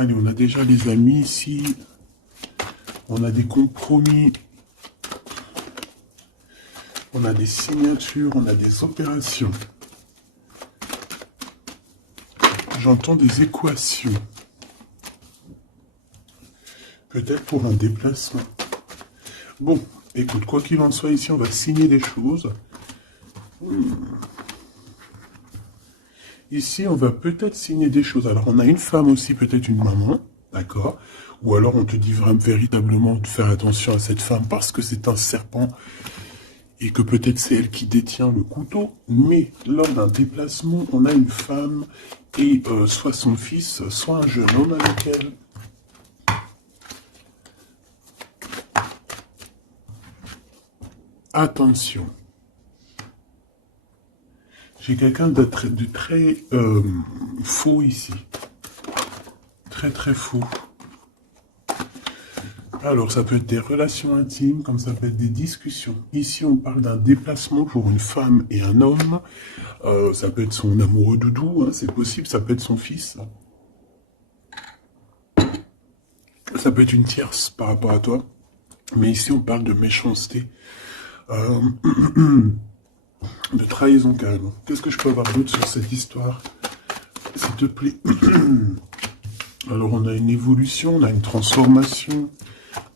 Allez, on a déjà les amis ici. On a des compromis. On a des signatures, on a des opérations. J'entends des équations. Peut-être pour un déplacement. Bon, écoute, quoi qu'il en soit, ici, on va signer des choses. Ici, on va peut-être signer des choses. Alors, on a une femme aussi, peut-être une maman, d'accord? Ou alors, on te dit vraiment, véritablement de faire attention à cette femme parce que c'est un serpent et que peut-être c'est elle qui détient le couteau. Mais lors d'un déplacement, on a une femme et soit son fils, soit un jeune homme avec elle. Attention. J'ai quelqu'un de très faux ici. Très très faux. Alors, ça peut être des relations intimes, comme ça peut être des discussions. Ici, on parle d'un déplacement pour une femme et un homme. Ça peut être son amoureux doudou, hein, c'est possible. Ça peut être son fils. Ça peut être une tierce par rapport à toi. Mais ici, on parle de méchanceté. De trahison, carrément. Qu'est-ce que je peux avoir d'autre sur cette histoire, s'il te plaît? Alors, on a une évolution, on a une transformation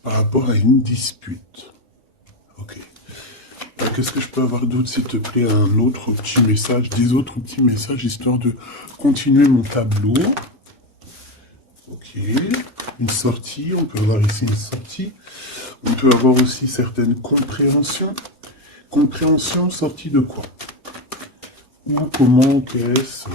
par rapport à une dispute. Ok. Qu'est-ce que je peux avoir d'autre, s'il te plaît? Un autre petit message, des autres petits messages, histoire de continuer mon tableau. Ok. Une sortie, on peut avoir ici une sortie. On peut avoir aussi certaines compréhensions. Compréhension, sortie de quoi? Ou comment, qu'est-ce...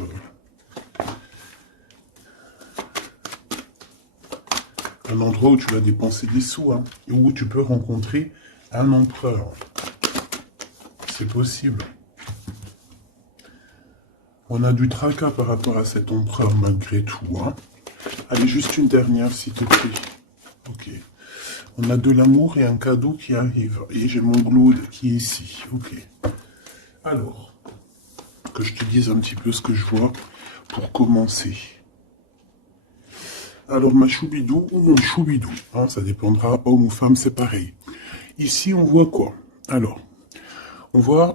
Un endroit où tu vas dépenser des sous, hein, et où tu peux rencontrer un empereur. C'est possible. On a du tracas par rapport à cet empereur malgré tout. Hein. Allez, juste une dernière, s'il te plaît. Ok. On a de l'amour et un cadeau qui arrive. Et j'ai mon Glaude qui est ici. Ok. Alors, que je te dise un petit peu ce que je vois pour commencer. Alors, ma choubidou ou mon choubidou, hein, ça dépendra, homme ou femme, c'est pareil. Ici, on voit quoi? Alors, on voit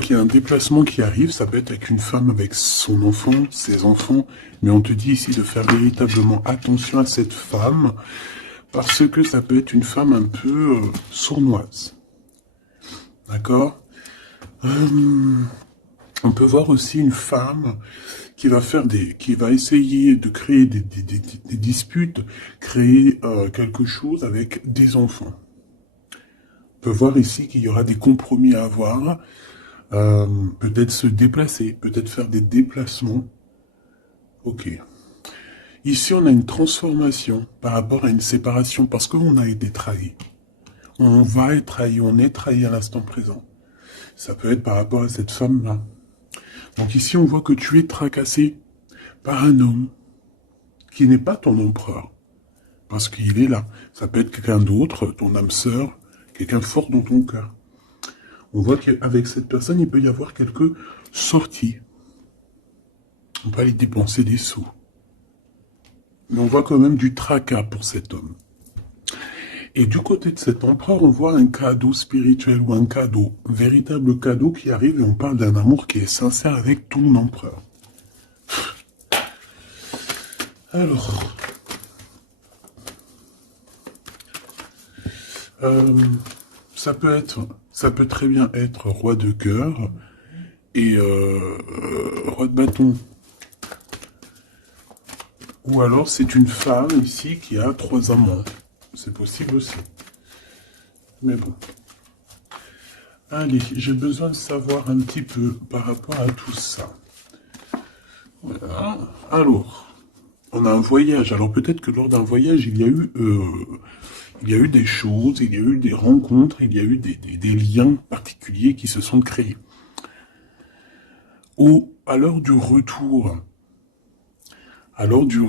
qu'il y a un déplacement qui arrive, ça peut être avec une femme, avec son enfant, ses enfants, mais on te dit ici de faire véritablement attention à cette femme, parce que ça peut être une femme un peu sournoise. D'accord? On peut voir aussi une femme qui va essayer de créer des disputes, créer quelque chose avec des enfants. On peut voir ici qu'il y aura des compromis à avoir, peut-être se déplacer, peut-être faire des déplacements. Ok. Ici, on a une transformation par rapport à une séparation, parce qu'on a été trahi. On va être trahi, on est trahi à l'instant présent. Ça peut être par rapport à cette femme-là. Donc ici, on voit que tu es tracassé par un homme qui n'est pas ton empereur. Parce qu'il est là. Ça peut être quelqu'un d'autre, ton âme sœur, quelqu'un fort dans ton cœur. On voit qu'avec cette personne, il peut y avoir quelques sorties. On peut aller dépenser des sous. Mais on voit quand même du tracas pour cet homme. Et du côté de cet empereur, on voit un cadeau spirituel ou un cadeau, un véritable cadeau qui arrive et on parle d'un amour qui est sincère avec ton empereur. Alors, ça peut très bien être roi de cœur et roi de bâton. Ou alors c'est une femme ici qui a 3 amants. C'est possible aussi. Mais bon. Allez, j'ai besoin de savoir un petit peu par rapport à tout ça. Voilà. Alors, on a un voyage. Alors peut-être que lors d'un voyage, il y a eu des choses, il y a eu des rencontres, il y a eu des liens particuliers qui se sont créés. À l'heure du retour, à l'heure du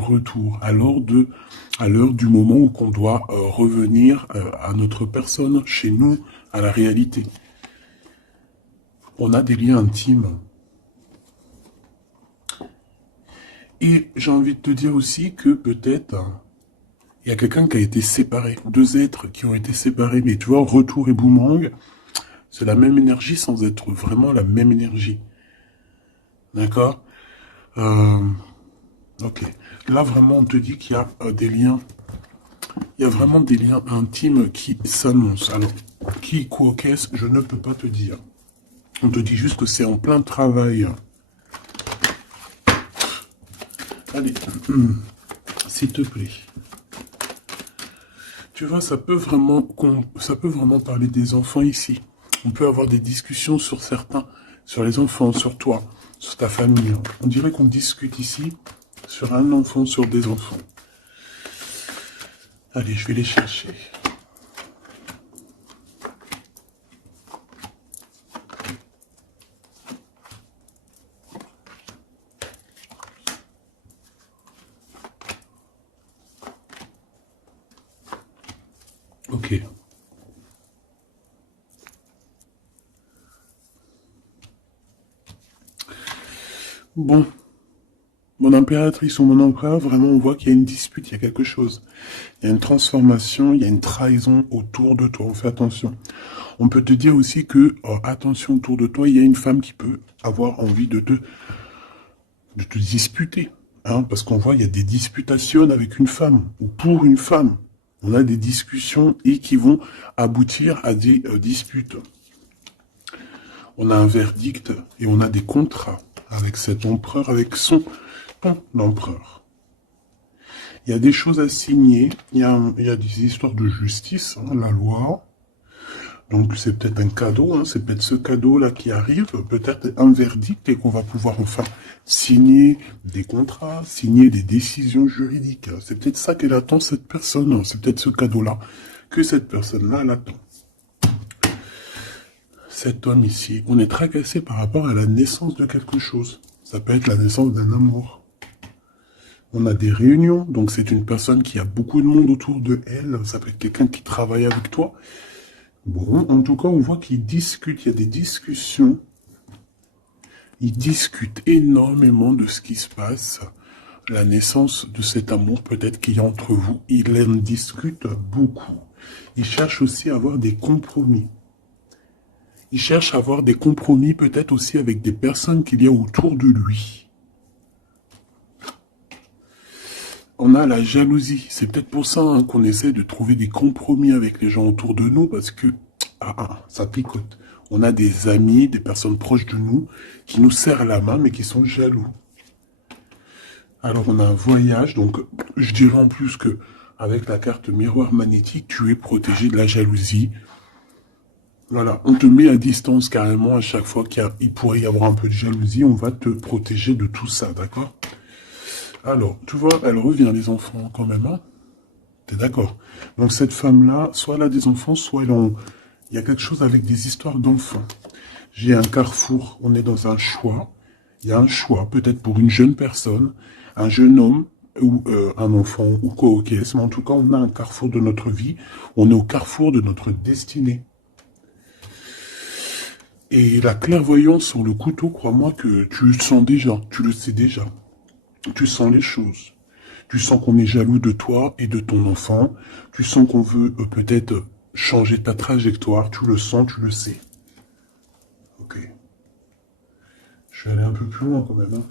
moment où on doit revenir à notre personne, chez nous, à la réalité. On a des liens intimes. Et j'ai envie de te dire aussi que peut-être, il y a quelqu'un qui a été séparé. Deux êtres qui ont été séparés. Mais tu vois, retour et boomerang, c'est la même énergie sans être vraiment la même énergie. D'accord? Ok. Là, vraiment, on te dit qu'il y a des liens. Il y a vraiment des liens intimes qui s'annoncent. Alors, qui, quoi, qu'est-ce, je ne peux pas te dire. On te dit juste que c'est en plein travail. Allez, s'il te plaît. Tu vois, ça peut vraiment parler des enfants ici. On peut avoir des discussions sur certains, sur les enfants, sur toi, sur ta famille. On dirait qu'on discute ici sur un enfant, sur des enfants. Allez, je vais les chercher. Ok. Bon. Mon impératrice ou mon empereur, vraiment, on voit qu'il y a une dispute, il y a quelque chose. Il y a une transformation, il y a une trahison autour de toi. On fait attention. On peut te dire aussi que, attention, autour de toi, il y a une femme qui peut avoir envie de te disputer. Hein, parce qu'on voit, il y a des disputations avec une femme ou pour une femme. On a des discussions et qui vont aboutir à des disputes. On a un verdict et on a des contrats avec cet empereur, avec son l'empereur. Il y a des choses à signer, il y a des histoires de justice, hein, la loi. Donc c'est peut-être un cadeau, hein, c'est peut-être ce cadeau-là qui arrive, peut-être un verdict et qu'on va pouvoir enfin signer des contrats, signer des décisions juridiques. C'est peut-être ça qu'elle attend, cette personne, c'est peut-être ce cadeau-là que cette personne-là l'attend. Cet homme ici, on est tracassé par rapport à la naissance de quelque chose. Ça peut être la naissance d'un amour. On a des réunions, donc c'est une personne qui a beaucoup de monde autour de elle. Ça peut être quelqu'un qui travaille avec toi. Bon, en tout cas, on voit qu'ils discutent, il y a des discussions. Ils discutent énormément de ce qui se passe. La naissance de cet amour, peut-être qu'il y a entre vous. Ils en discutent beaucoup. Ils cherchent aussi à avoir des compromis. Il cherche à avoir des compromis peut-être aussi avec des personnes qu'il y a autour de lui. On a la jalousie. C'est peut-être pour ça hein, qu'on essaie de trouver des compromis avec les gens autour de nous parce que ça picote. On a des amis, des personnes proches de nous qui nous serrent la main mais qui sont jaloux. Alors on a un voyage, donc je dirais en plus que avec la carte miroir magnétique, tu es protégé de la jalousie. Voilà, on te met à distance carrément à chaque fois qu'il pourrait y avoir un peu de jalousie, on va te protéger de tout ça, d'accord? Alors, tu vois, elle revient les enfants quand même, hein? T'es d'accord? Donc cette femme-là, soit elle a des enfants, soit il y a quelque chose avec des histoires d'enfants. J'ai un carrefour, on est dans un choix. Il y a un choix, peut-être pour une jeune personne, un jeune homme, ou un enfant, ou quoi, ok. Mais en tout cas, on a un carrefour de notre vie, on est au carrefour de notre destinée. Et la clairvoyance sur le couteau, crois-moi que tu le sens déjà, tu le sais déjà. Tu sens les choses. Tu sens qu'on est jaloux de toi et de ton enfant. Tu sens qu'on veut peut-être changer ta trajectoire. Tu le sens, tu le sais. Ok. Je vais aller un peu plus loin quand même. Hein.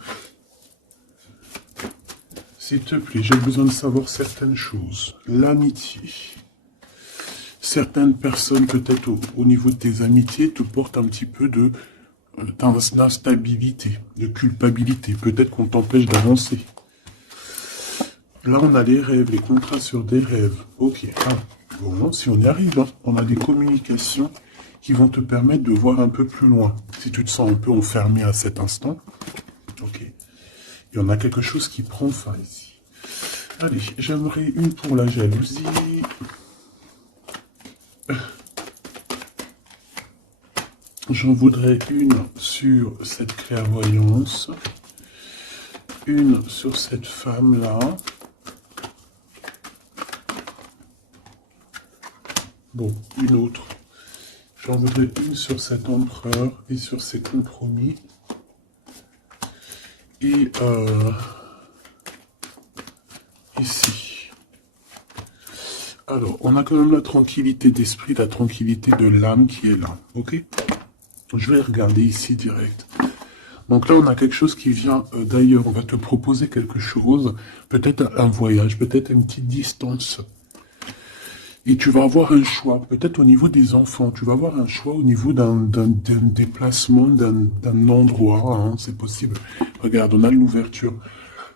S'il te plaît, j'ai besoin de savoir certaines choses. L'amitié. Certaines personnes, peut-être au niveau de tes amitiés, te portent un petit peu d'instabilité, de culpabilité. Peut-être qu'on t'empêche d'avancer. Là, on a les rêves, les contrats sur des rêves. Ok. Bon, si on y arrive, hein, on a des communications qui vont te permettre de voir un peu plus loin. Si tu te sens un peu enfermé à cet instant. Ok. Il y en a quelque chose qui prend fin ici. Allez, j'aimerais une pour la jalousie. J'en voudrais une sur cette clairvoyance. Une sur cette femme-là. Bon, une autre. J'en voudrais une sur cet empereur et sur ses compromis. Et Alors, on a quand même la tranquillité d'esprit, la tranquillité de l'âme qui est là, ok? Je vais regarder ici direct. Donc là, on a quelque chose qui vient d'ailleurs. On va te proposer quelque chose, peut-être un voyage, peut-être une petite distance. Et tu vas avoir un choix, peut-être au niveau des enfants. Tu vas avoir un choix au niveau d'un déplacement, d'un endroit. Hein, c'est possible. Regarde, on a l'ouverture.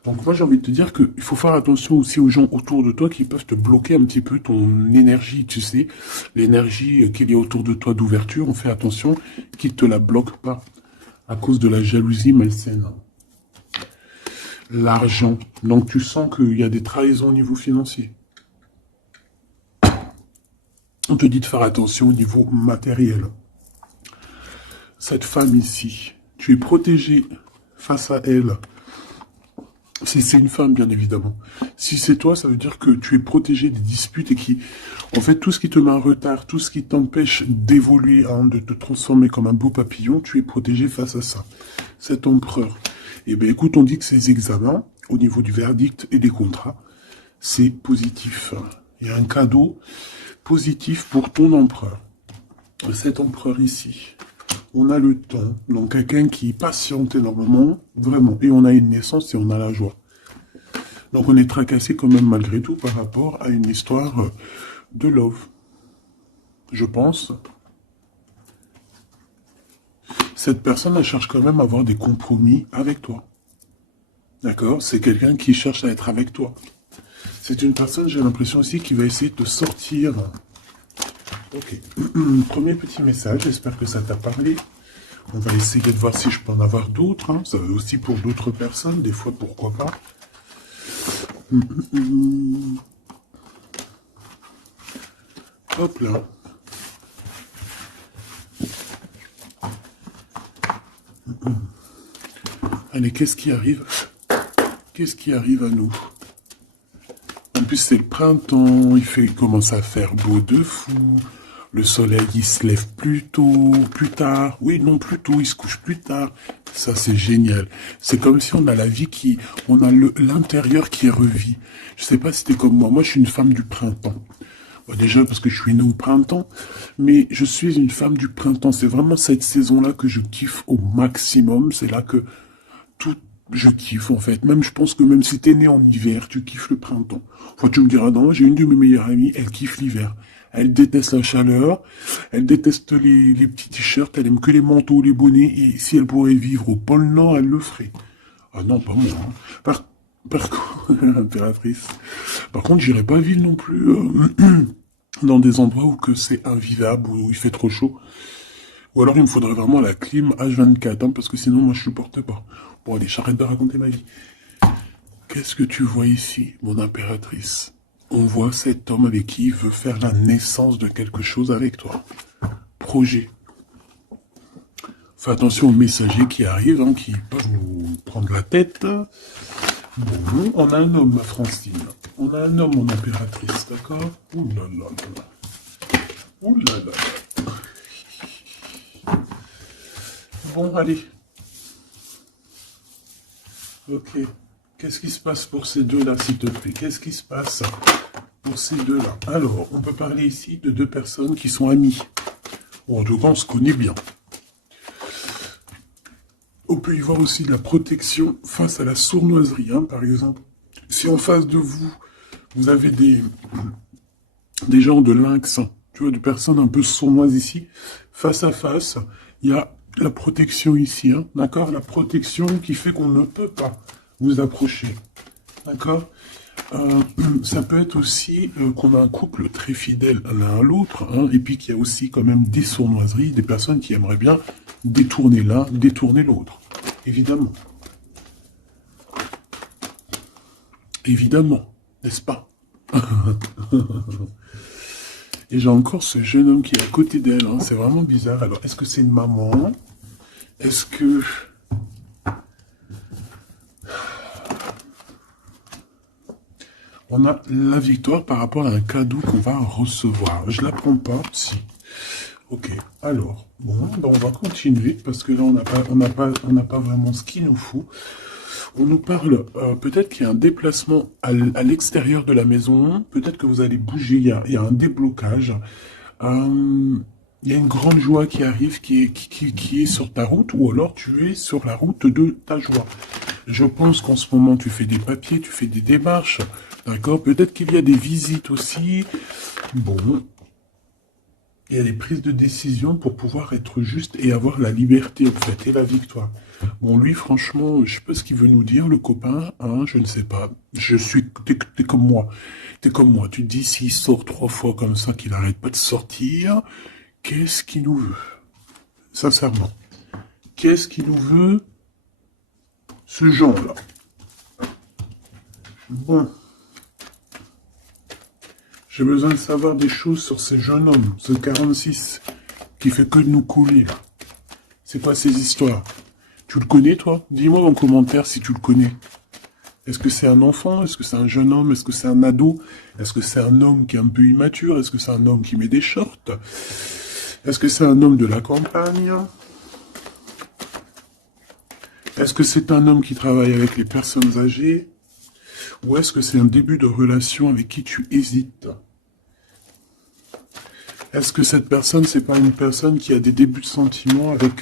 Donc moi, j'ai envie de te dire qu'il faut faire attention aussi aux gens autour de toi qui peuvent te bloquer un petit peu ton énergie, tu sais. L'énergie qu'il y a autour de toi d'ouverture, on fait attention qu'ils ne te la bloquent pas à cause de la jalousie malsaine. L'argent. Donc tu sens qu'il y a des trahisons au niveau financier. On te dit de faire attention au niveau matériel. Cette femme ici, tu es protégé face à elle. Si c'est une femme, bien évidemment. Si c'est toi, ça veut dire que tu es protégé des disputes et qui, en fait, tout ce qui te met en retard, tout ce qui t'empêche d'évoluer, hein, de te transformer comme un beau papillon, tu es protégé face à ça. Cet empereur. Eh bien, écoute, on dit que ces examens, au niveau du verdict et des contrats, c'est positif. Il y a un cadeau positif pour ton empereur. Cet empereur ici. On a le temps, donc quelqu'un qui patiente énormément, vraiment, et on a une naissance et on a la joie. Donc on est tracassé quand même malgré tout par rapport à une histoire de love. Je pense. Cette personne, elle cherche quand même à avoir des compromis avec toi. D'accord? C'est quelqu'un qui cherche à être avec toi. C'est une personne, j'ai l'impression aussi, qui va essayer de sortir. Ok. Premier petit message, j'espère que ça t'a parlé. On va essayer de voir si je peux en avoir d'autres. Hein. Ça veut aussi pour d'autres personnes, des fois, pourquoi pas. Hop là. Allez, qu'est-ce qui arrive? Qu'est-ce qui arrive à nous? En plus, c'est le printemps, il commence à faire beau de fou. Le soleil, il se lève plus tôt, plus tard. Oui, non, plus tôt, il se couche plus tard. Ça, c'est génial. C'est comme si on a la vie on a l'intérieur qui revit. Je sais pas si t'es comme moi. Moi, je suis une femme du printemps. Bon, déjà, parce que je suis née au printemps. Mais je suis une femme du printemps. C'est vraiment cette saison-là que je kiffe au maximum. C'est là que je kiffe, en fait. Même, je pense que même si t'es né en hiver, tu kiffes le printemps. Enfin, tu me diras, non, j'ai une de mes meilleures amies, elle kiffe l'hiver. Elle déteste la chaleur, elle déteste les petits t-shirts, elle aime que les manteaux, les bonnets, et si elle pourrait vivre au pôle Nord, elle le ferait. Ah non, pas moi. Hein. Par contre, impératrice. Par contre, j'irai pas vivre non plus dans des endroits où que c'est invivable, où il fait trop chaud. Ou alors il me faudrait vraiment la clim H24, hein, parce que sinon moi je supporte pas. Bon allez, j'arrête de raconter ma vie. Qu'est-ce que tu vois ici, mon impératrice? On voit cet homme avec qui il veut faire la naissance de quelque chose avec toi. Projet. Fais attention aux messagers qui arrivent, hein, qui peuvent nous prendre la tête. Bon, on a un homme, ma Francine. On a un homme, mon impératrice, d'accord? Ouh là là là. Ouh là là. Bon, allez. Ok. Qu'est-ce qui se passe pour ces deux-là, s'il te plaît? Qu'est-ce qui se passe pour ces deux-là? Alors, on peut parler ici de deux personnes qui sont amies. Bon, en tout cas, on se connaît bien. On peut y voir aussi de la protection face à la sournoiserie, hein, par exemple. Si en face de vous, vous avez des gens de lynx, hein, tu vois, des personnes un peu sournoises ici, face à face, il y a la protection ici, hein, d'accord? La protection qui fait qu'on ne peut pas vous approcher, d'accord? Ça peut être aussi qu'on a un couple très fidèle l'un à l'autre, hein, et puis qu'il y a aussi quand même des sournoiseries, des personnes qui aimeraient bien détourner l'un, détourner l'autre, évidemment. Évidemment, n'est-ce pas? Et j'ai encore ce jeune homme qui est à côté d'elle, hein, c'est vraiment bizarre. Alors, est-ce que c'est une maman? Est-ce que... On a la victoire par rapport à un cadeau qu'on va recevoir. Je la prends pas, si. Ok, alors, bon, ben on va continuer, parce que là, on n'a pas vraiment ce qu'il nous faut. On nous parle, peut-être qu'il y a un déplacement à l'extérieur de la maison, peut-être que vous allez bouger, il y a un déblocage. Il y a une grande joie qui arrive, qui est sur ta route, ou alors tu es sur la route de ta joie. Je pense qu'en ce moment, tu fais des papiers, tu fais des démarches, d'accord? Peut-être qu'il y a des visites aussi. Bon, il y a des prises de décision pour pouvoir être juste et avoir la liberté, en fait, et la victoire. Bon, lui, franchement, je sais pas ce qu'il veut nous dire, le copain, hein, je ne sais pas. T'es comme moi. T'es comme moi. Tu te dis, s'il sort 3 fois comme ça, qu'il n'arrête pas de sortir, qu'est-ce qu'il nous veut? Sincèrement. Qu'est-ce qu'il nous veut, ce genre-là? Bon. J'ai besoin de savoir des choses sur ce jeune homme, ce 46, qui fait que de nous couler, là. C'est quoi ces histoires? Tu le connais, toi? Dis-moi en commentaire si tu le connais. Est-ce que c'est un enfant? Est-ce que c'est un jeune homme? Est-ce que c'est un ado? Est-ce que c'est un homme qui est un peu immature? Est-ce que c'est un homme qui met des shorts? Est-ce que c'est un homme de la campagne? Est-ce que c'est un homme qui travaille avec les personnes âgées? Ou est-ce que c'est un début de relation avec qui tu hésites? Est-ce que cette personne, c'est pas une personne qui a des débuts de sentiments avec,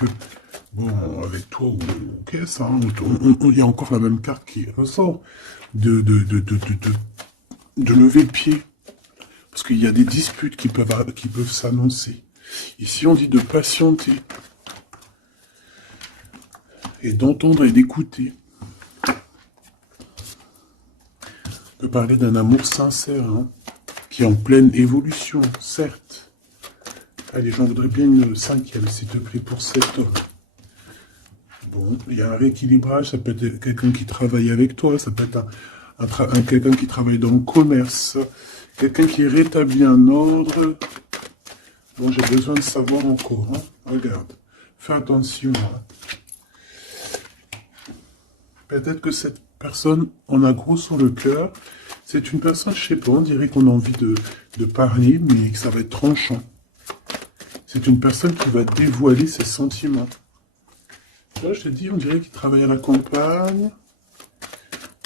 bon, avec toi ou qu'est-ce, hein, il y a encore la même carte qui ressort, de lever le pied. Parce qu'il y a des disputes qui peuvent s'annoncer. Ici, on dit de patienter. Et d'entendre et d'écouter. On peut parler d'un amour sincère, hein, qui est en pleine évolution, certes. Allez, j'en voudrais bien une 5e, s'il te plaît, pour cet homme. Bon, il y a un rééquilibrage, ça peut être quelqu'un qui travaille avec toi, ça peut être quelqu'un qui travaille dans le commerce, quelqu'un qui rétablit un ordre. Bon, j'ai besoin de savoir encore, hein. Regarde, fais attention. Hein. Peut-être que cette personne, on a gros sur le cœur. C'est une personne, je sais pas, on dirait qu'on a envie de parler, mais que ça va être tranchant. C'est une personne qui va dévoiler ses sentiments. Là, je te dis, on dirait qu'il travaille à la campagne.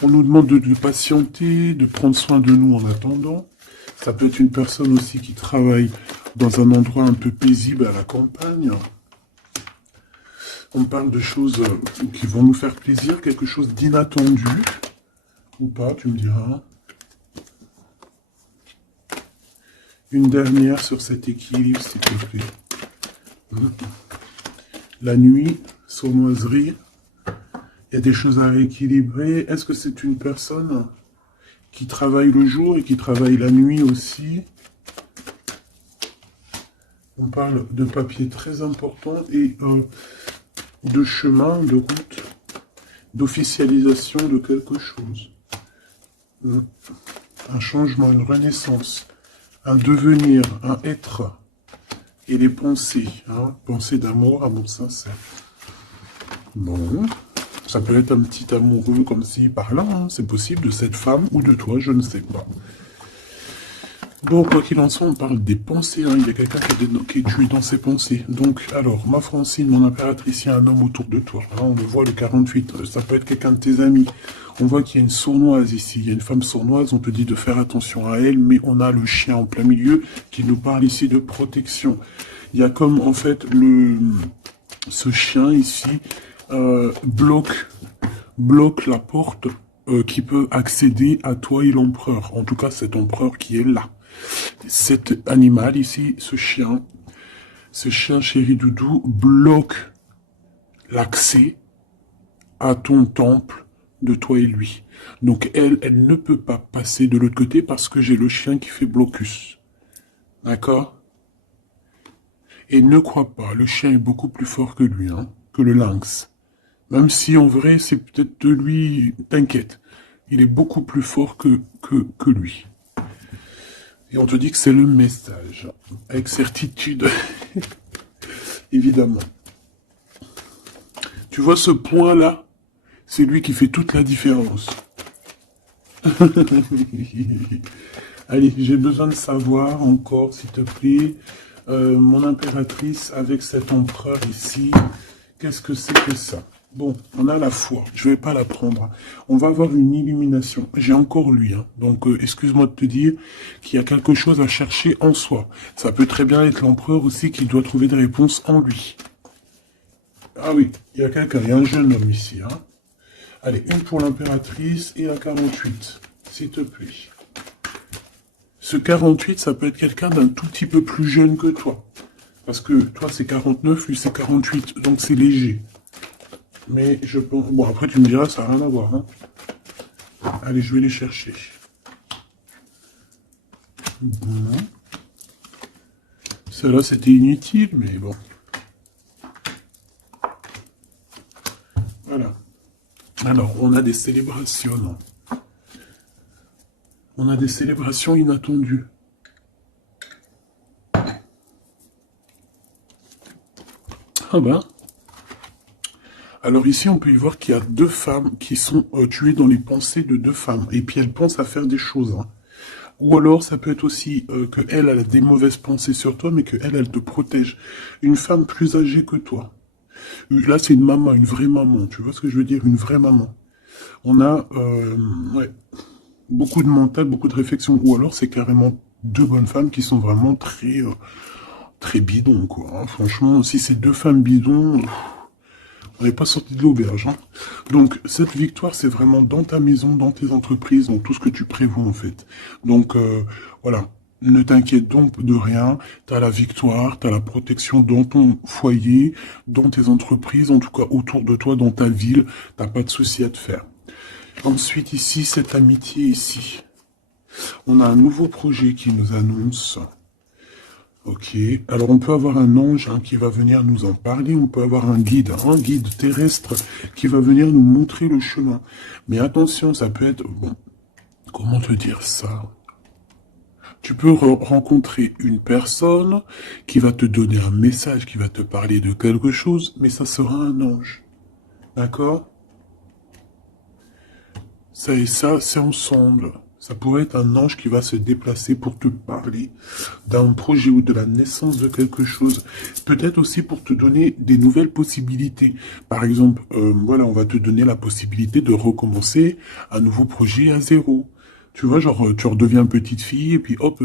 On nous demande de patienter, de prendre soin de nous en attendant. Ça peut être une personne aussi qui travaille dans un endroit un peu paisible à la campagne. On parle de choses qui vont nous faire plaisir, quelque chose d'inattendu. Ou pas, tu me diras. Une dernière sur cet équilibre, s'il te plaît. La nuit, sournoiserie. Il y a des choses à rééquilibrer. Est-ce que c'est une personne qui travaille le jour et qui travaille la nuit aussi? On parle de papier très important et de chemin, de route, d'officialisation de quelque chose. Un changement, une renaissance, un devenir, un être. Et les pensées, hein, pensées d'amour, amour sincère. Bon, ça peut être un petit amoureux comme si parlant, hein, c'est possible, de cette femme ou de toi, je ne sais pas. Bon, quoi qu'il en soit, on parle des pensées, hein. Il y a quelqu'un qui est tué dans ses pensées. Donc, alors, ma Francine, mon impératrice, il y a un homme autour de toi. Là, on le voit, le 48, ça peut être quelqu'un de tes amis. On voit qu'il y a une sournoise ici, il y a une femme sournoise, on te dit de faire attention à elle, mais on a le chien en plein milieu qui nous parle ici de protection. Il y a comme, en fait, ce chien ici bloque la porte qui peut accéder à toi et l'empereur. En tout cas, cet empereur qui est là. Cet animal ici, ce chien chéri doudou, bloque l'accès à ton temple de toi et lui. Donc elle ne peut pas passer de l'autre côté parce que j'ai le chien qui fait blocus. D'accord? Et ne crois pas, le chien est beaucoup plus fort que lui, hein, que le lynx. Même si en vrai, c'est peut-être de lui, t'inquiète. Il est beaucoup plus fort que lui. Et on te dit que c'est le message. Avec certitude. Évidemment. Tu vois ce point-là? C'est lui qui fait toute la différence. Allez, j'ai besoin de savoir encore, s'il te plaît, mon impératrice avec cet empereur ici, qu'est-ce que c'est que ça? Bon, on a la foi. Je vais pas la prendre. On va avoir une illumination. J'ai encore lui. Hein. Donc, excuse-moi de te dire qu'il y a quelque chose à chercher en soi. Ça peut très bien être l'empereur aussi qui doit trouver des réponses en lui. Ah oui, il y a quelqu'un, il y a un jeune homme ici. Hein. Allez, une pour l'impératrice et la 48, s'il te plaît. Ce 48, ça peut être quelqu'un d'un tout petit peu plus jeune que toi. Parce que toi, c'est 49, lui, c'est 48. Donc, c'est léger. Mais je pense... Bon, après, tu me diras, ça n'a rien à voir. Hein. Allez, je vais les chercher. Bon. Celle-là, c'était inutile, mais bon. Voilà. Alors, on a des célébrations. On a des célébrations inattendues. Ah ben. Alors ici, on peut y voir qu'il y a deux femmes qui sont tuées dans les pensées de deux femmes. Et puis, elles pensent à faire des choses. Hein. Ou alors, ça peut être aussi qu'elle a des mauvaises pensées sur toi, mais qu'elle, elle te protège. Une femme plus âgée que toi. Là, c'est une maman, une vraie maman. Tu vois ce que je veux dire? Une vraie maman. On a ouais, beaucoup de mental, beaucoup de réflexion. Ou alors, c'est carrément deux bonnes femmes qui sont vraiment très bidons, quoi. Hein. Franchement, si c'est deux femmes bidons... On n'est pas sorti de l'auberge. Hein. Donc, cette victoire, c'est vraiment dans ta maison, dans tes entreprises, dans tout ce que tu prévois, en fait. Donc, voilà. Ne t'inquiète donc de rien. Tu as la victoire, tu as la protection dans ton foyer, dans tes entreprises, en tout cas autour de toi, dans ta ville. Tu n'as pas de souci à te faire. Ensuite, ici, cette amitié ici. On a un nouveau projet qui nous annonce... Ok, alors on peut avoir un ange qui va venir nous en parler, on peut avoir un guide terrestre qui va venir nous montrer le chemin. Mais attention, ça peut être... Bon, comment te dire ça? Tu peux rencontrer une personne qui va te donner un message, qui va te parler de quelque chose, mais ça sera un ange. D'accord? Ça et ça, c'est ensemble. Ça pourrait être un ange qui va se déplacer pour te parler d'un projet ou de la naissance de quelque chose. Peut-être aussi pour te donner des nouvelles possibilités. Par exemple, voilà, on va te donner la possibilité de recommencer un nouveau projet à zéro. Tu vois, genre, tu redeviens petite fille et puis hop,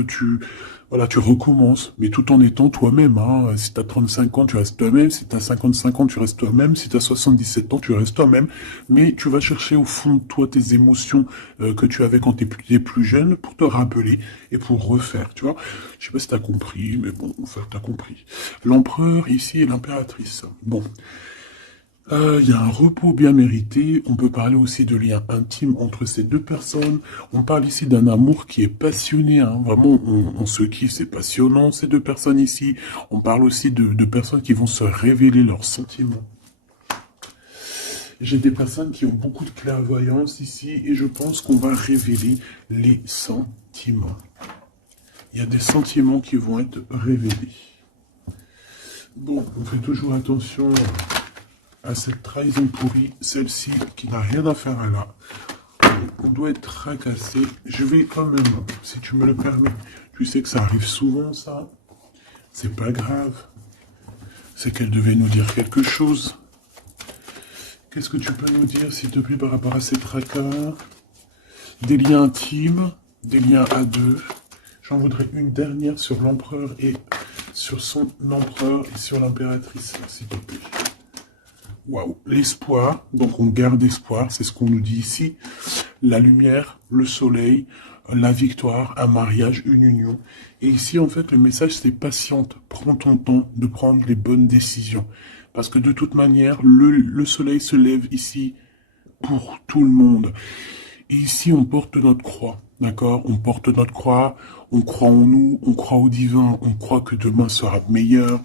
voilà, tu recommences, mais tout en étant toi-même. Hein. Si tu as 35 ans, tu restes toi-même. Si tu as 55 ans, tu restes toi-même. Si tu as 77 ans, tu restes toi-même. Mais tu vas chercher au fond de toi tes émotions que tu avais quand tu étais plus jeune pour te rappeler et pour refaire, tu vois. Je sais pas si tu as compris, mais bon, enfin, tu as compris. L'empereur ici et l'impératrice. Bon. Il y a un repos bien mérité. On peut parler aussi de liens intimes entre ces deux personnes. On parle ici d'un amour qui est passionné. Hein. Vraiment, on se kiffe, c'est passionnant, ces deux personnes ici. On parle aussi de personnes qui vont se révéler leurs sentiments. J'ai des personnes qui ont beaucoup de clairvoyance ici et je pense qu'on va révéler les sentiments. Il y a des sentiments qui vont être révélés. Bon, on fait toujours attention à cette trahison pourrie, celle-ci qui n'a rien à faire là. On doit être tracassé. Je vais quand même, si tu me le permets, tu sais que ça arrive souvent ça. C'est pas grave. C'est qu'elle devait nous dire quelque chose. Qu'est-ce que tu peux nous dire, s'il te plaît, par rapport à ces tracas? Des liens intimes, des liens à deux. J'en voudrais une dernière sur l'empereur et sur son empereur et sur l'impératrice, s'il te plaît. Waouh, l'espoir, donc on garde espoir, c'est ce qu'on nous dit ici. La lumière, le soleil, la victoire, un mariage, une union. Et ici, en fait, le message, c'est patiente. Prends ton temps de prendre les bonnes décisions. Parce que de toute manière, le soleil se lève ici pour tout le monde. Et ici, on porte notre croix. D'accord? On porte notre croix, on croit en nous, on croit au divin, on croit que demain sera meilleur.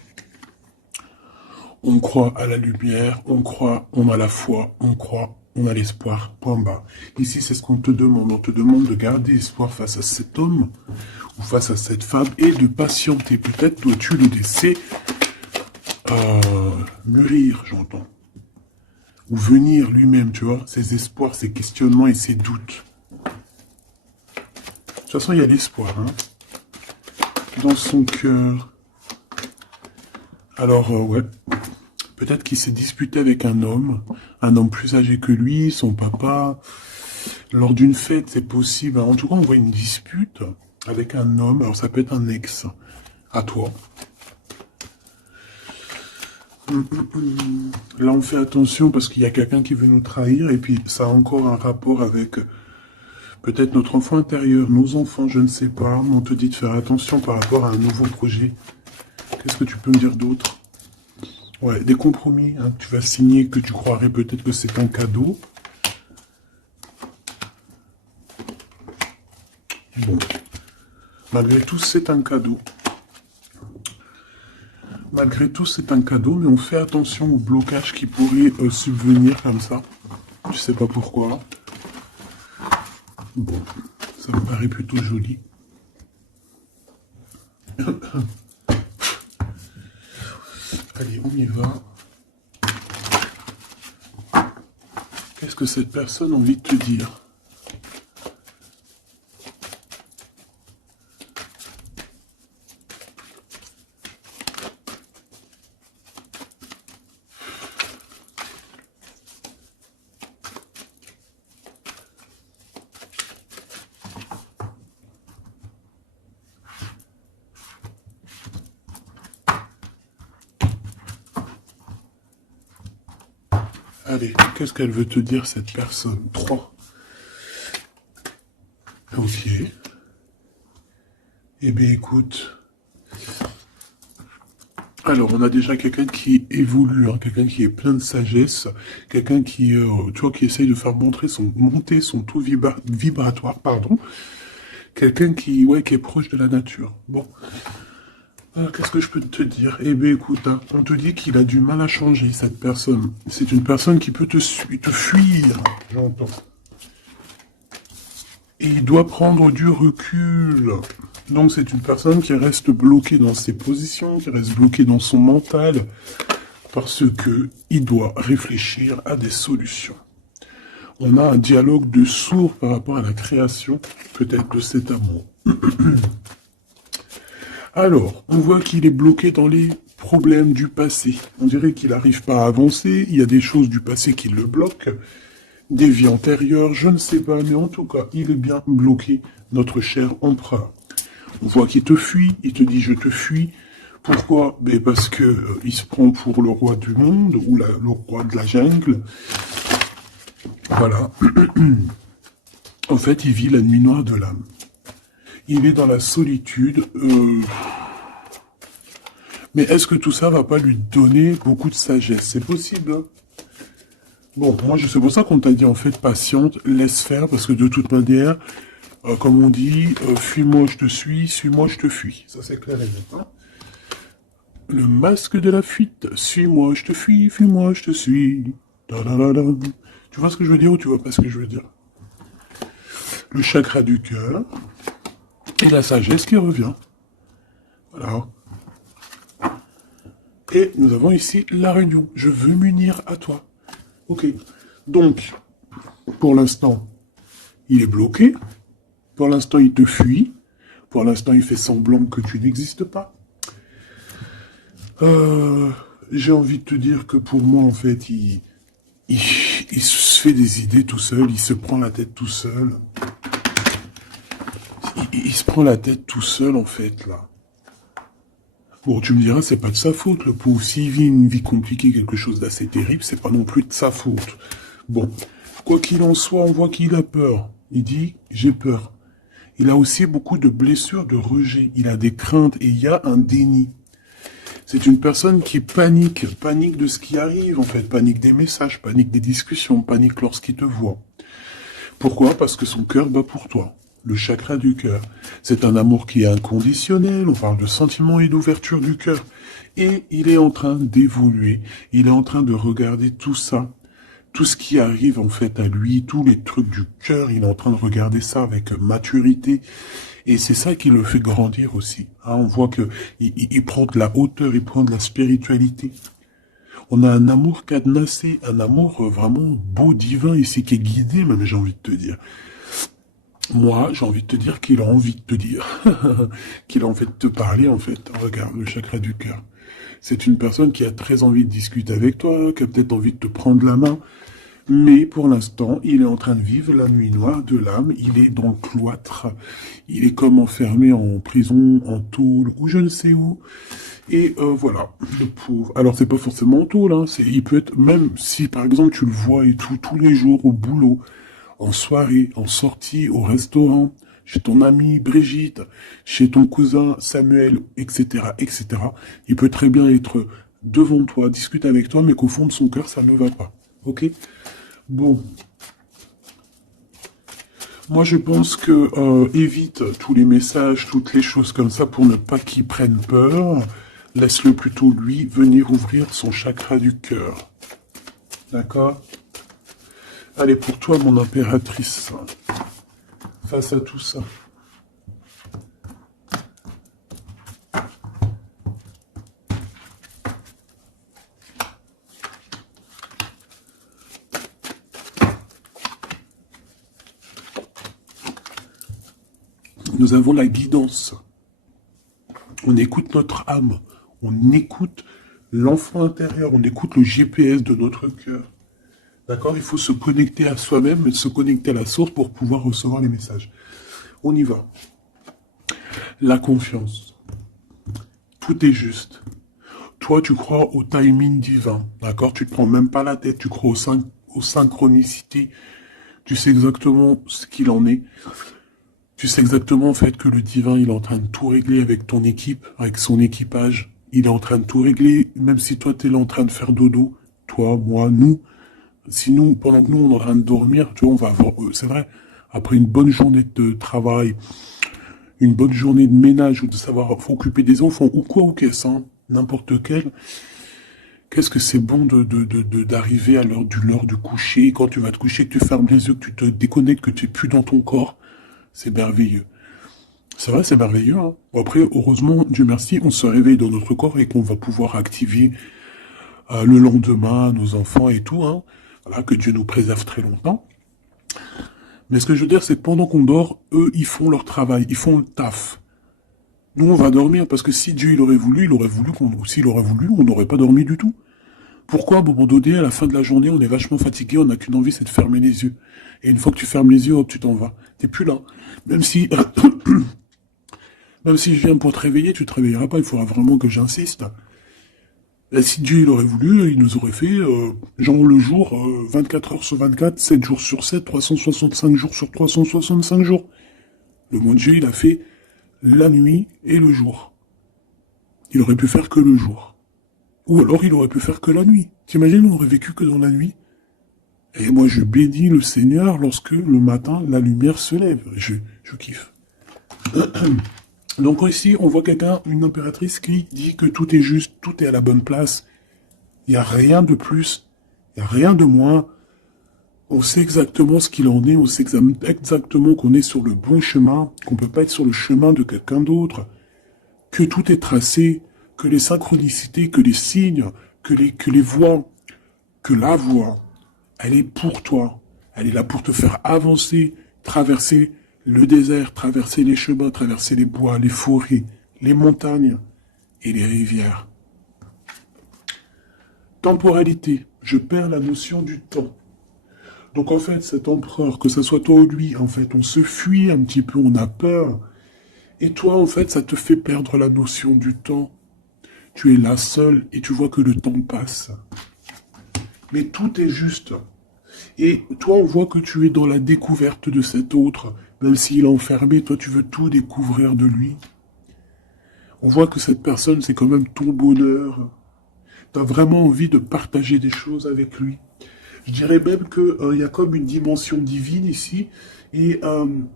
On croit à la lumière, on croit, on a la foi, on croit, on a l'espoir, point bas. Ici, c'est ce qu'on te demande. On te demande de garder espoir face à cet homme ou face à cette femme et de patienter. Peut-être dois-tu le laisser mûrir, j'entends. Ou venir lui-même, tu vois, ses espoirs, ses questionnements et ses doutes. De toute façon, il y a l'espoir, hein, dans son cœur. Alors, ouais. Peut-être qu'il s'est disputé avec un homme plus âgé que lui, son papa, lors d'une fête, c'est possible. En tout cas, on voit une dispute avec un homme, alors ça peut être un ex à toi. Là, on fait attention parce qu'il y a quelqu'un qui veut nous trahir et puis ça a encore un rapport avec peut-être notre enfant intérieur, nos enfants, je ne sais pas. On te dit de faire attention par rapport à un nouveau projet. Qu'est-ce que tu peux me dire d'autre? Ouais, des compromis hein, que tu vas signer, que tu croirais peut-être que c'est un cadeau. Bon, malgré tout, c'est un cadeau. Malgré tout, c'est un cadeau, mais on fait attention aux blocages qui pourraient subvenir comme ça. Je sais pas pourquoi. Bon, ça me paraît plutôt joli. Allez, on y va. Qu'est-ce que cette personne a envie de te dire? Allez, qu'est-ce qu'elle veut te dire, cette personne? 3. Ok. Eh bien, écoute. Alors, on a déjà quelqu'un qui évolue, hein, quelqu'un qui est plein de sagesse, quelqu'un qui, tu vois, qui essaye de faire monter son taux vibratoire, pardon. Quelqu'un qui, ouais, qui est proche de la nature. Bon. Qu'est-ce que je peux te dire? Eh bien, écoute, hein, on te dit qu'il a du mal à changer, cette personne. C'est une personne qui peut te fuir, j'entends. Et il doit prendre du recul. Donc, c'est une personne qui reste bloquée dans ses positions, qui reste bloquée dans son mental, parce que il doit réfléchir à des solutions. On a un dialogue de sourds par rapport à la création, peut-être de cet amour. Alors, on voit qu'il est bloqué dans les problèmes du passé. On dirait qu'il n'arrive pas à avancer, il y a des choses du passé qui le bloquent, des vies antérieures, je ne sais pas, mais en tout cas, il est bien bloqué, notre cher empereur. On voit qu'il te fuit, il te dit « je te fuis ». Pourquoi? Ben parce que il se prend pour le roi du monde, ou le roi de la jungle. Voilà. En fait, il vit la nuit noire de l'âme. Il est dans la solitude. Mais est-ce que tout ça va pas lui donner beaucoup de sagesse? C'est possible. Hein. Bon, moi, c'est pour ça qu'on t'a dit, en fait, patiente, laisse faire, parce que de toute manière, comme on dit, fuis-moi, je te suis-moi, je te fuis. Ça, c'est clair et net. Hein. Le masque de la fuite, suis-moi, je te fuis, fuis-moi, je te suis. Da, da, da, da. Tu vois ce que je veux dire ou tu vois pas ce que je veux dire? Le chakra du cœur et la sagesse qui revient. Voilà. Et nous avons ici la réunion. Je veux m'unir à toi. Ok. Donc, pour l'instant, il est bloqué. Pour l'instant, il te fuit. Pour l'instant, il fait semblant que tu n'existes pas. J'ai envie de te dire que pour moi, en fait, il se fait des idées tout seul. Il se prend la tête tout seul. Il se prend la tête tout seul, en fait, là. Bon, tu me diras, c'est pas de sa faute, le pauvre. S'il vit une vie compliquée, quelque chose d'assez terrible, c'est pas non plus de sa faute. Bon, quoi qu'il en soit, on voit qu'il a peur. Il dit, j'ai peur. Il a aussi beaucoup de blessures, de rejet. Il a des craintes et il y a un déni. C'est une personne qui panique de ce qui arrive, en fait. Panique des messages, panique des discussions, panique lorsqu'il te voit. Pourquoi? Parce que son cœur bat pour toi. Le chakra du cœur. C'est un amour qui est inconditionnel, on parle de sentiment et d'ouverture du cœur. Et il est en train d'évoluer, il est en train de regarder tout ça, tout ce qui arrive en fait à lui, tous les trucs du cœur, il est en train de regarder ça avec maturité. Et c'est ça qui le fait grandir aussi. Hein, on voit que il prend de la hauteur, il prend de la spiritualité. On a un amour cadenassé, un amour vraiment beau, divin ici, qui est guidé même, j'ai envie de te dire. Moi, j'ai envie de te dire qu'il a envie de te dire, qu'il a envie de te parler, en fait. Regarde, le chakra du cœur. C'est une personne qui a très envie de discuter avec toi, qui a peut-être envie de te prendre la main. Mais pour l'instant, il est en train de vivre la nuit noire de l'âme. Il est dans le cloître. Il est comme enfermé en prison, en tôle, ou je ne sais où. Et voilà, le pauvre. Alors, c'est pas forcément en tôle, hein. Il peut être, même si par exemple tu le vois et tout, tous les jours au boulot, en soirée, en sortie, au restaurant, chez ton amie Brigitte, chez ton cousin Samuel, etc., etc. Il peut très bien être devant toi, discuter avec toi, mais qu'au fond de son cœur, ça ne va pas. Ok? Bon, moi je pense que évite tous les messages, toutes les choses comme ça pour ne pas qu'il prenne peur. Laisse-le plutôt lui venir ouvrir son chakra du cœur. D'accord? Allez, pour toi, mon impératrice, face à tout ça. Nous avons la guidance. On écoute notre âme. On écoute l'enfant intérieur. On écoute le GPS de notre cœur. D'accord? Il faut se connecter à soi-même et se connecter à la source pour pouvoir recevoir les messages. On y va. La confiance. Tout est juste. Toi, tu crois au timing divin. D'accord? Tu ne te prends même pas la tête. Tu crois aux synchronicités. Tu sais exactement ce qu'il en est. Tu sais exactement en fait que le divin, il est en train de tout régler avec ton équipe, avec son équipage. Il est en train de tout régler, même si toi, tu es là en train de faire dodo. Toi, moi, nous. Si nous, pendant que nous, on est en train de dormir, tu vois, on va avoir, c'est vrai, après une bonne journée de travail, une bonne journée de ménage ou de savoir occuper des enfants ou quoi ou qu'est-ce, hein, n'importe quel, qu'est-ce que c'est bon d'arriver à l'heure du coucher, quand tu vas te coucher, que tu fermes les yeux, que tu te déconnectes, que tu n'es plus dans ton corps. C'est merveilleux. C'est vrai, c'est merveilleux. Hein. Bon, après, heureusement, Dieu merci, on se réveille dans notre corps et qu'on va pouvoir activer le lendemain nos enfants et tout. Hein. Voilà, que Dieu nous préserve très longtemps. Mais ce que je veux dire, c'est que pendant qu'on dort, eux, ils font leur travail, ils font le taf. Nous, on va dormir parce que si Dieu il aurait voulu s'il aurait voulu, on n'aurait pas dormi du tout. Pourquoi, à un moment donné, à la fin de la journée, on est vachement fatigué, on n'a qu'une envie, c'est de fermer les yeux. Et une fois que tu fermes les yeux, hop, tu t'en vas. T'es plus là. Même si, même si je viens pour te réveiller, tu te réveilleras pas, il faudra vraiment que j'insiste. Et si Dieu il aurait voulu, il nous aurait fait, genre le jour, 24 heures sur 24, 7 jours sur 7, 365 jours sur 365 jours. Le monde Dieu, il a fait la nuit et le jour. Il aurait pu faire que le jour. Ou alors il aurait pu faire que la nuit. T'imagines, on aurait vécu que dans la nuit. Et moi, je bénis le Seigneur lorsque le matin, la lumière se lève. Je kiffe. Donc ici, on voit quelqu'un, une impératrice qui dit que tout est juste, tout est à la bonne place. Il n'y a rien de plus, il n'y a rien de moins. On sait exactement ce qu'il en est, on sait exactement qu'on est sur le bon chemin, qu'on ne peut pas être sur le chemin de quelqu'un d'autre, que tout est tracé, que les synchronicités, que les signes, que les voix, que la voix, elle est pour toi. Elle est là pour te faire avancer, traverser le désert, traverser les chemins, traverser les bois, les forêts, les montagnes et les rivières. Temporalité, je perds la notion du temps. Donc en fait, cet empereur, que ce soit toi ou lui, en fait, on se fuit un petit peu, on a peur. Et toi, en fait, ça te fait perdre la notion du temps. Tu es là seul et tu vois que le temps passe. Mais tout est juste. Et toi, on voit que tu es dans la découverte de cet autre. Même s'il est enfermé, toi, tu veux tout découvrir de lui. On voit que cette personne, c'est quand même ton bonheur. Tu as vraiment envie de partager des choses avec lui. Je dirais même qu'il y a comme une dimension divine ici et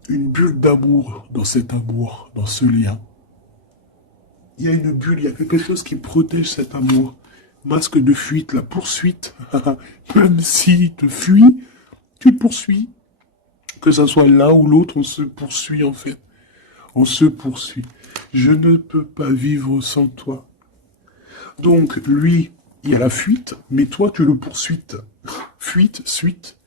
une bulle d'amour dans cet amour, dans ce lien. Il y a une bulle, il y a quelque chose qui protège cet amour. Masque de fuite, la poursuite. Même s'il te fuit, tu te poursuis. Que ça soit l'un ou l'autre, on se poursuit en fait. On se poursuit. Je ne peux pas vivre sans toi. Donc, lui, il y a la fuite, mais toi, tu le poursuites. Fuite, suite.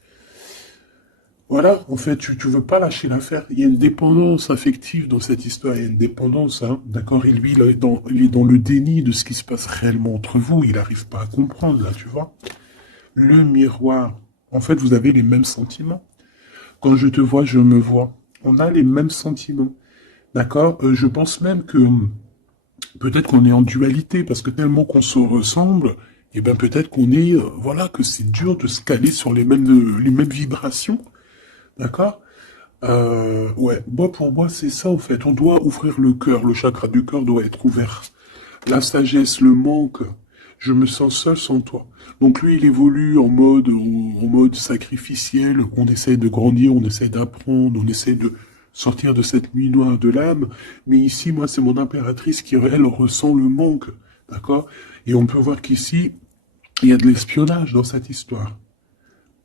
Voilà, en fait, tu veux pas lâcher l'affaire. Il y a une dépendance affective dans cette histoire. Il y a une dépendance, hein. D'accord? Et lui, il est dans le déni de ce qui se passe réellement entre vous. Il n'arrive pas à comprendre, là, tu vois. Le miroir. En fait, vous avez les mêmes sentiments. Quand je te vois, je me vois. On a les mêmes sentiments. D'accord? Je pense même que peut-être qu'on est en dualité, parce que tellement qu'on se ressemble, et ben peut-être qu'on est, voilà, que c'est dur de se caler sur les mêmes vibrations. D'accord? Ouais, moi pour moi c'est ça en fait. On doit ouvrir le cœur, le chakra du cœur doit être ouvert. La sagesse, le manque, je me sens seul sans toi. Donc lui il évolue en mode sacrificiel. On essaie de grandir, on essaie d'apprendre, on essaie de sortir de cette nuit noire de l'âme. Mais ici moi c'est mon impératrice qui elle ressent le manque, d'accord? Et on peut voir qu'ici il y a de l'espionnage dans cette histoire.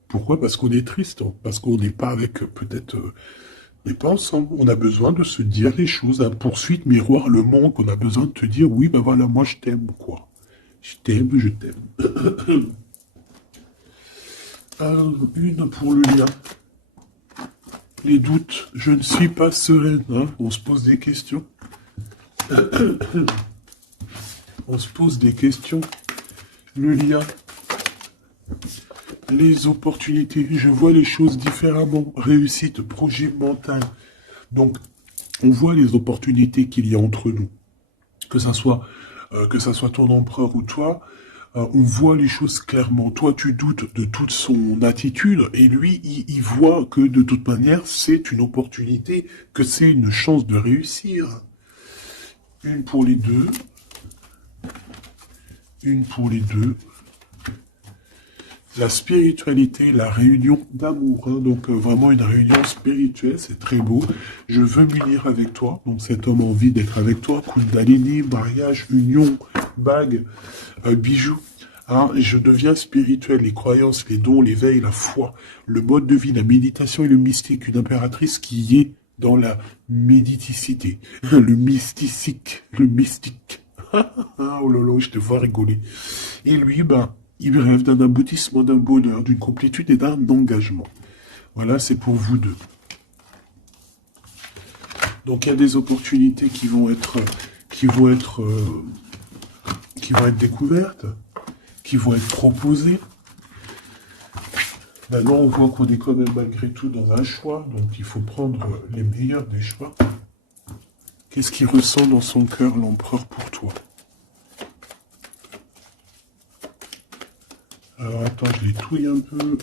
Pourquoi? Parce qu'on est triste, hein. Parce qu'on n'est pas avec peut-être on n'est pas ensemble. On a besoin de se dire les choses. Un poursuite, miroir, le manque. On a besoin de te dire, oui, ben voilà, moi je t'aime, quoi. Je t'aime, je t'aime. Une pour le lien. Les doutes. Je ne suis pas sereine. Hein. On se pose des questions. On se pose des questions. Le lien. Les opportunités. Je vois les choses différemment. Réussite, projet mental. Donc, on voit les opportunités qu'il y a entre nous. Que ça soit ton empereur ou toi, on voit les choses clairement. Toi, tu doutes de toute son attitude, et lui, il voit que de toute manière, c'est une opportunité, que c'est une chance de réussir. Une pour les deux. Une pour les deux. La spiritualité, la réunion d'amour, hein, donc vraiment une réunion spirituelle, c'est très beau. Je veux m'unir avec toi, donc cet homme a envie d'être avec toi, Kundalini, mariage, union, bague, bijoux. Hein, je deviens spirituel, les croyances, les dons, l'éveil, la foi, le mode de vie, la méditation et le mystique, une impératrice qui est dans la méditicité, le mystique, le mystique. Oh lolo, je te vois rigoler. Et lui, ben, il rêve d'un aboutissement, d'un bonheur, d'une complétude et d'un engagement. Voilà, c'est pour vous deux. Donc il y a des opportunités qui vont être, qui vont être découvertes, qui vont être proposées. Maintenant, on voit qu'on est quand même malgré tout dans un choix, donc il faut prendre les meilleurs des choix. Qu'est-ce qu'il ressent dans son cœur, l'empereur, pour toi? Alors attends, je les touille un peu.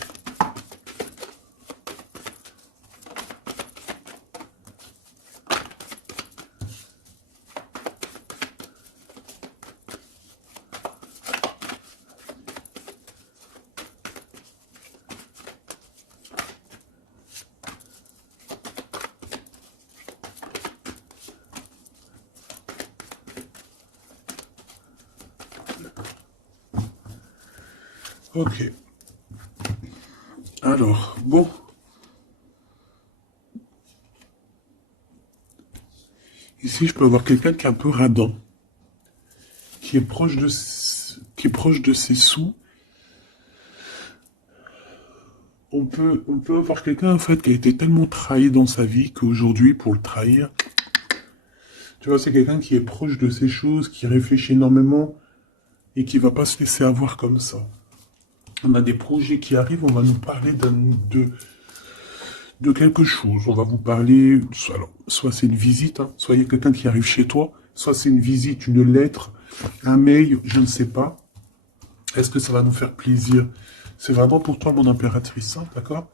Ok. Alors, bon. Ici, je peux avoir quelqu'un qui est un peu radin, qui est proche de ses sous. On peut avoir quelqu'un, en fait, qui a été tellement trahi dans sa vie qu'aujourd'hui, pour le trahir, tu vois, c'est quelqu'un qui est proche de ses choses, qui réfléchit énormément et qui va pas se laisser avoir comme ça. On a des projets qui arrivent, on va nous parler de quelque chose. On va vous parler, alors, soit c'est une visite, hein, soit il y a quelqu'un qui arrive chez toi, soit c'est une visite, une lettre, un mail, je ne sais pas. Est-ce que ça va nous faire plaisir? C'est vraiment pour toi, mon impératrice, hein, d'accord?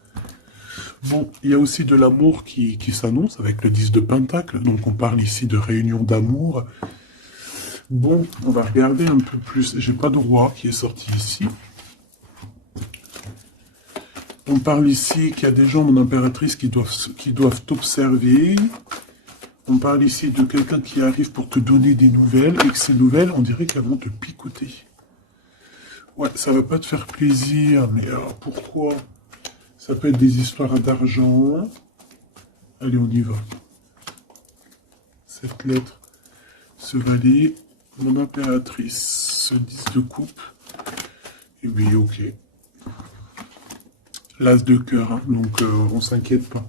Bon, il y a aussi de l'amour qui s'annonce avec le 10 de Pentacle, donc on parle ici de réunion d'amour. Bon, on va regarder un peu plus. J'ai pas de roi qui est sorti ici. On parle ici qu'il y a des gens, mon impératrice, qui doivent t'observer. On parle ici de quelqu'un qui arrive pour te donner des nouvelles, et que ces nouvelles, on dirait qu'elles vont te picoter. Ouais, ça va pas te faire plaisir, mais alors pourquoi? Ça peut être des histoires d'argent. Allez, on y va. Cette lettre, ce valet, mon impératrice, ce 10 de coupe. Et oui, ok. L'as de cœur, hein, donc on s'inquiète pas.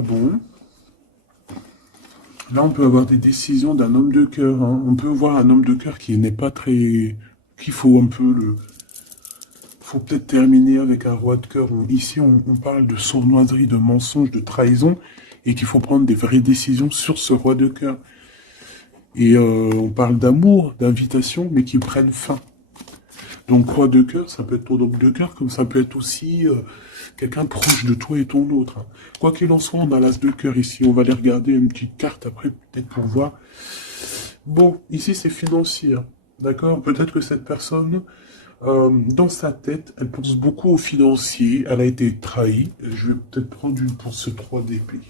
Bon. Là, on peut avoir des décisions d'un homme de cœur. Hein. On peut voir un homme de cœur qui n'est pas très... qu'il faut un peu le... faut peut-être terminer avec un roi de cœur. Ici, on parle de sournoiserie, de mensonge, de trahison, et qu'il faut prendre des vraies décisions sur ce roi de cœur. Et on parle d'amour, d'invitation, mais qui prennent fin. Donc, roi de cœur, ça peut être ton homme de cœur, comme ça peut être aussi quelqu'un proche de toi et ton autre. Hein. Quoi qu'il en soit, on a l'as de cœur ici. On va aller regarder une petite carte après, peut-être pour voir. Bon, ici, c'est financier. Hein. D'accord? Peut-être que cette personne, dans sa tête, elle pense beaucoup au financier. Elle a été trahie. Je vais peut-être prendre une pour ce 3 d'épée.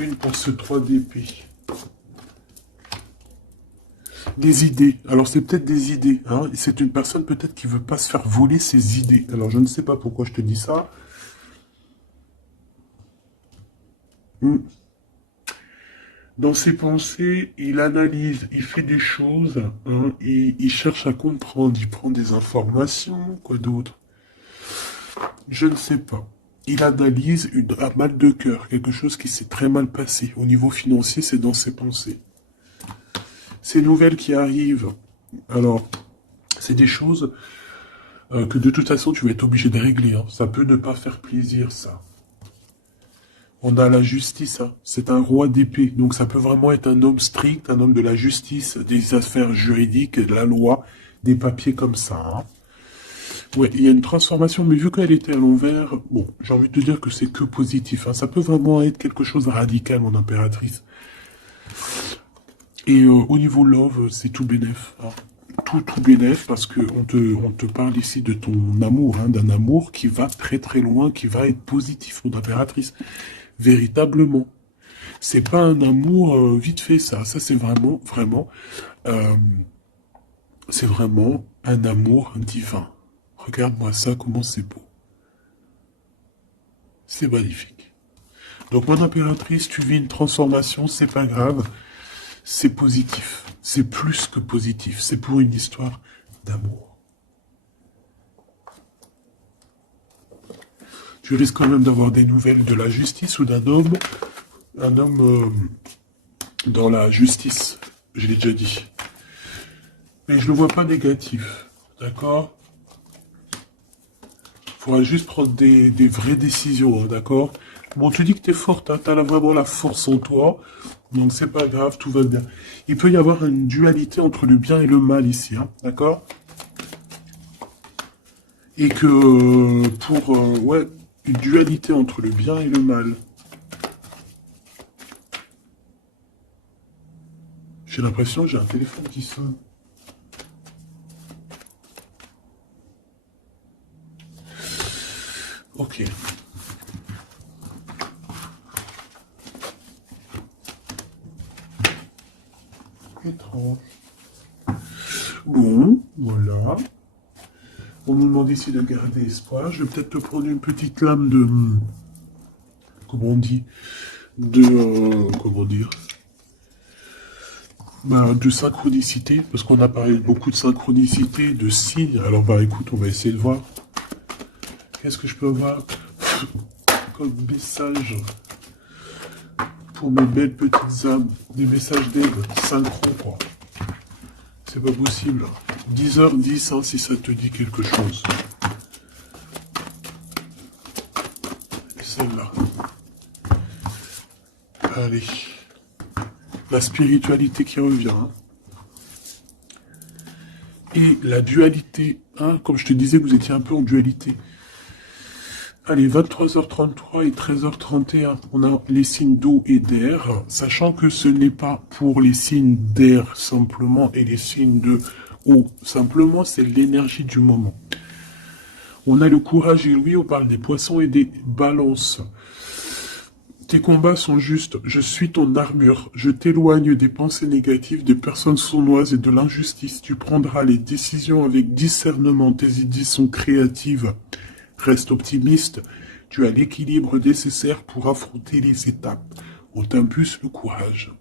Une pour ce 3 d'épée. Des idées. Alors, c'est peut-être des idées. Hein. C'est une personne peut-être qui veut pas se faire voler ses idées. Alors, je ne sais pas pourquoi je te dis ça. Dans ses pensées, il analyse, il fait des choses, hein, il cherche à comprendre, il prend des informations, quoi d'autre? Je ne sais pas. Il analyse un mal de cœur, quelque chose qui s'est très mal passé. Au niveau financier, c'est dans ses pensées. Ces nouvelles qui arrivent, alors, c'est des choses que de toute façon, tu vas être obligé de régler. Hein. Ça peut ne pas faire plaisir, ça. On a la justice, hein. C'est un roi d'épée, donc ça peut vraiment être un homme strict, un homme de la justice, des affaires juridiques, de la loi, des papiers comme ça. Hein. Ouais, il y a une transformation, mais vu qu'elle était à l'envers, bon, j'ai envie de te dire que c'est que positif. Hein. Ça peut vraiment être quelque chose de radical, mon impératrice. Et au niveau love, c'est tout bénef. Hein. Tout bénef, parce que on te parle ici de ton amour, hein, d'un amour qui va très très loin, qui va être positif, mon impératrice. Véritablement. C'est pas un amour vite fait, ça. Ça, c'est vraiment, euh, c'est vraiment un amour divin. Regarde-moi ça, comment c'est beau. C'est magnifique. Donc, mon impératrice, tu vis une transformation, c'est pas grave. C'est positif. C'est plus que positif. C'est pour une histoire d'amour. Tu risques quand même d'avoir des nouvelles de la justice ou d'un homme. Un homme dans la justice, je l'ai déjà dit. Mais je ne le vois pas négatif. D'accord? Il faudra juste prendre des vraies décisions, hein, d'accord? Bon, tu dis que tu es forte, hein, tu as vraiment la force en toi. Donc c'est pas grave, tout va bien. Il peut y avoir une dualité entre le bien et le mal ici, hein, d'accord? Et que ouais, une dualité entre le bien et le mal. J'ai l'impression que j'ai un téléphone qui sonne. Ok. Étrange. Bon, voilà. On nous demande ici de garder espoir. Je vais peut-être te prendre une petite lame de... Comment on dit? Comment dire? Bah, de synchronicité, parce qu'on a parlé beaucoup de synchronicité, de signes. Alors bah écoute, on va essayer de voir. Qu'est-ce que je peux avoir comme message pour mes belles petites âmes? Des messages d'aide, synchro quoi. C'est pas possible. 10h10 hein, si ça te dit quelque chose. Et celle-là. Allez. La spiritualité qui revient. Hein. Et la dualité. Hein, comme je te disais, vous étiez un peu en dualité. Allez, 23h33 et 13h31, on a les signes d'eau et d'air, sachant que ce n'est pas pour les signes d'air simplement et les signes de eau simplement, c'est l'énergie du moment. On a le courage et Louis, on parle des poissons et des balances. Tes combats sont justes, je suis ton armure, je t'éloigne des pensées négatives, des personnes sournoises et de l'injustice. Tu prendras les décisions avec discernement, tes idées sont créatives. Reste optimiste, tu as l'équilibre nécessaire pour affronter les étapes. On t'impulse le courage.